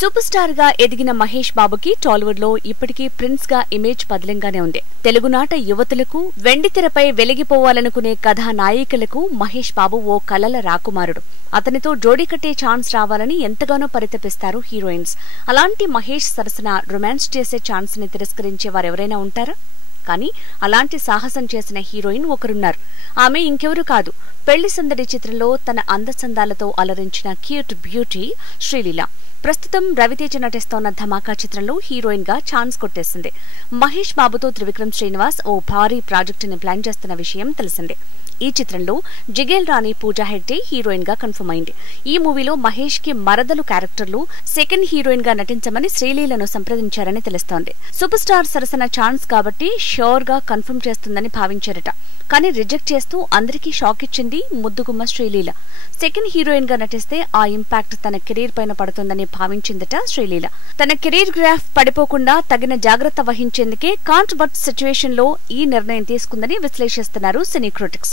Super star గా ఎదిగిన మహేష్ బాబుకి టాలీవుడ్ లో ఇప్పటికీ ప్రిన్స్ గా ఇమేజ్ పదిలంగానే ఉంది. తెలుగునాట యువతులకు, వెండితెరపై వెలిగిపోవాలనుకునే కథానాయికలకు మహేష్ బాబు ఓ కలల రాకుమారుడు. అతనితో జోడీ కట్టే ఛాన్స్ రావాలని ఎంతగానో పరితపిస్తారు హీరోయిన్స్. అలాంటి మహేష్ సరసన రొమాన్స్ చేసే ఛాన్స్ ని తిరస్కరించే వారెవరైనా ఉంటారా? కానీ అలాంటి సాహసం చేసిన హీరోయిన్ ఒకరున్నారు. ఆమె ఇంకెవరూ కాదు, పెళ్లి సందడి చిత్రంలో తన అందచందాలతో అలరించిన క్యూట్ బ్యూటీ శ్రీలీల. ప్రస్తుతం రవితేజ నటిస్తోన్న ధమాకా చిత్రంలో హీరోయిన్ గా ఛాన్స్ కొట్టేసింది. మహేష్ బాబుతో త్రివిక్రమ్ శ్రీనివాస్ ఓ భారీ ప్రాజెక్టుని ప్లాన్ చేస్తున్న విషయం తెలిసిందే. ఈ చిత్రంలో జిగేల్ రాణి పూజా హెగ్డే హీరోయిన్ గా కన్ఫర్మ్ అయింది. ఈ మూవీలో మహేష్ కి మరదలు క్యారెక్టర్లు సెకండ్ హీరోయిన్ గా నటించమని శ్రీలీలను సంప్రదించారని తెలుస్తోంది. సూపర్ స్టార్ సరసన ఛాన్స్ కాబట్టి ష్యూర్ గా కన్ఫర్మ్ చేస్తుందని భావించారట. కానీ రిజెక్ట్ చేస్తూ అందరికీ షాక్ ఇచ్చింది ముద్దుగుమ్మ శ్రీలీల. సెకండ్ హీరోయిన్ గా నటిస్తే ఆ ఇంపాక్ట్ తన కెరీర్ పైన పడుతుందని భావించిందట శ్రీలీల. తన కెరీర్ గ్రాఫ్ పడిపోకుండా తగిన జాగ్రత్త వహించేందుకే కాంట్ బట్ సిచ్యువేషన్ లో ఈ నిర్ణయం తీసుకుందని విశ్లేషిస్తున్నారు సినీ క్రిటిక్స్.